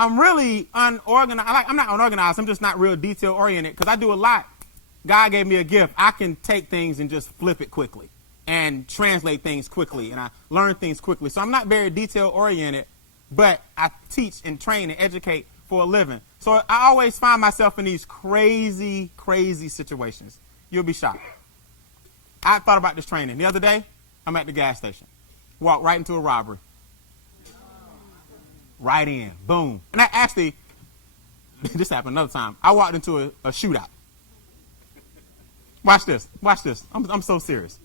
I'm really unorganized. I'm not unorganized. I'm just not real detail oriented because I do a lot. God gave me a gift. I can take things and just flip it quickly and translate things quickly, and I learn things quickly. So I'm not very detail oriented, but I teach and train and educate for a living. So I always find myself in these crazy, crazy situations. You'll be shocked. I thought about this training. The other day, I'm at the gas station. Walked right into a robbery. Right in. Boom. And I actually, this happened another time. I walked into a shootout. Watch this. Watch this. I'm so serious.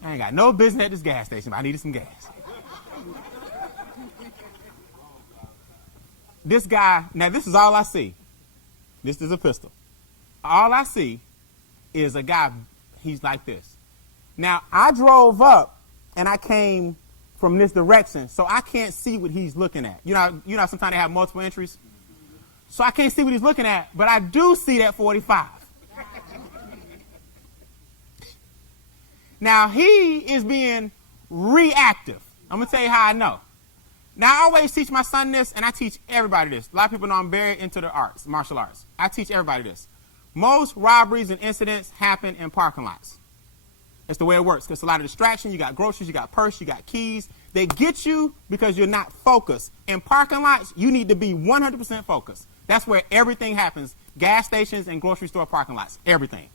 I ain't got no business at this gas station, but I needed some gas. This guy, now this is all I see. This is a pistol. All I see is a guy, he's like this. Now, I drove up and I came from this direction, so I can't see what he's looking at. You know, sometimes they have multiple entries. So I can't see what he's looking at, but I do see that 45. Now, he is being reactive. I'm going to tell you how I know. Now, I always teach my son this, and I teach everybody this. A lot of people know I'm very into the arts, martial arts. I teach everybody this. Most robberies and incidents happen in parking lots. That's the way it works. There's a lot of distraction. You got groceries, you got purse, you got keys. They get you because you're not focused. In parking lots, you need to be 100% focused. That's where everything happens. Gas stations and grocery store parking lots. Everything.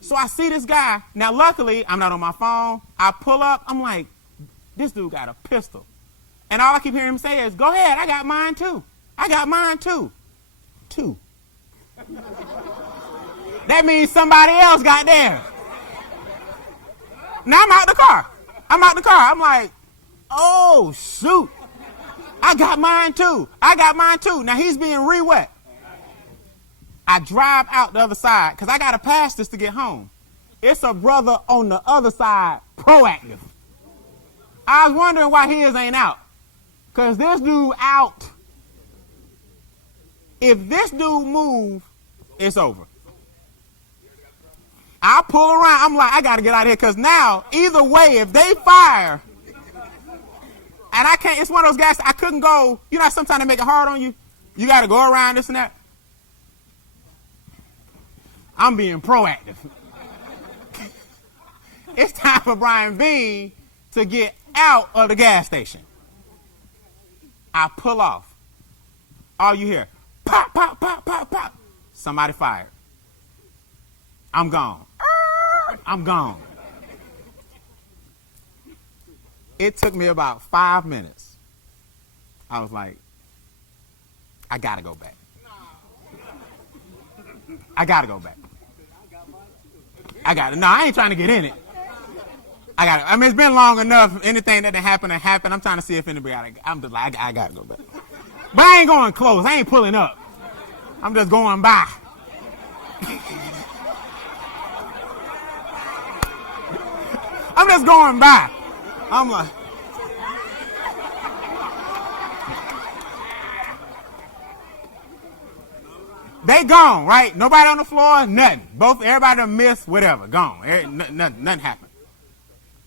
So I see this guy. Now, luckily, I'm not on my phone. I pull up. I'm like, this dude got a pistol. And all I keep hearing him say is, go ahead, I got mine too. I got mine too. Two. That means somebody else got theirs. Now I'm out the car. I'm like, oh, shoot. I got mine too. Now he's being re-wet. I drive out the other side because I got to pass this to get home. It's a brother on the other side, proactive. I was wondering why his ain't out. Because this dude out. If this dude move, it's over. I pull around. I'm like, I got to get out of here because now, either way, if they fire, and I can't, it's one of those guys, I couldn't go, you know, sometimes they make it hard on you. You got to go around this and that. I'm being proactive. It's time for Brian Bean to get out of the gas station. I pull off. All you hear, pop, pop, pop, pop, pop. Somebody fired. I'm gone. I'm gone. It took me about 5 minutes. I was like, I got to go back. No, I ain't trying to get in it. I mean, it's been long enough. Anything that happened. I'm trying to see if anybody I'm just like, I got to go back. But I ain't going close. I ain't pulling up. I'm just going by. I'm just going by. I'm like, they gone, right? Nobody on the floor, nothing. Everybody done missed, whatever, gone. Nothing happened.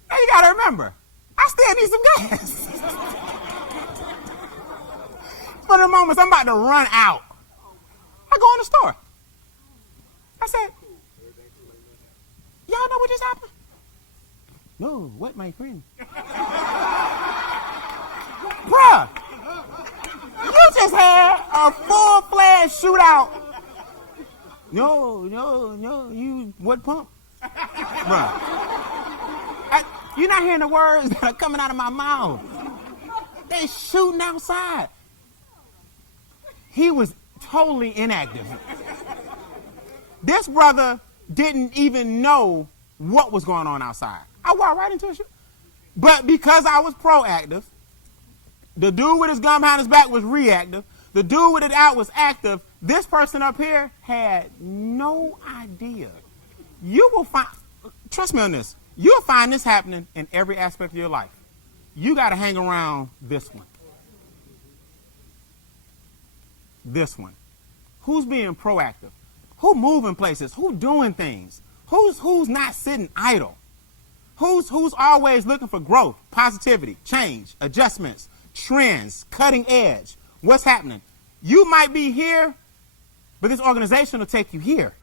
Now you gotta remember, I still need some gas. For the moments I'm about to run out, I go in the store. I said, y'all know what just happened? No, what, my friend? Bruh, you just had a full-fledged shootout. No, you, what pump? Bruh. You're not hearing the words that are coming out of my mouth. They shooting outside. He was totally inactive. This brother didn't even know what was going on outside. I walked right into a shoot. But because I was proactive, the dude with his gun behind his back was reactive. The dude with it out was active. This person up here had no idea. You will find, trust me on this, you'll find this happening in every aspect of your life. You got to hang around this one. This one. Who's being proactive? Who moving places? Who doing things? Who's not sitting idle? Who's always looking for growth, positivity, change, adjustments, trends, cutting edge. What's happening? You might be here, but this organization will take you here.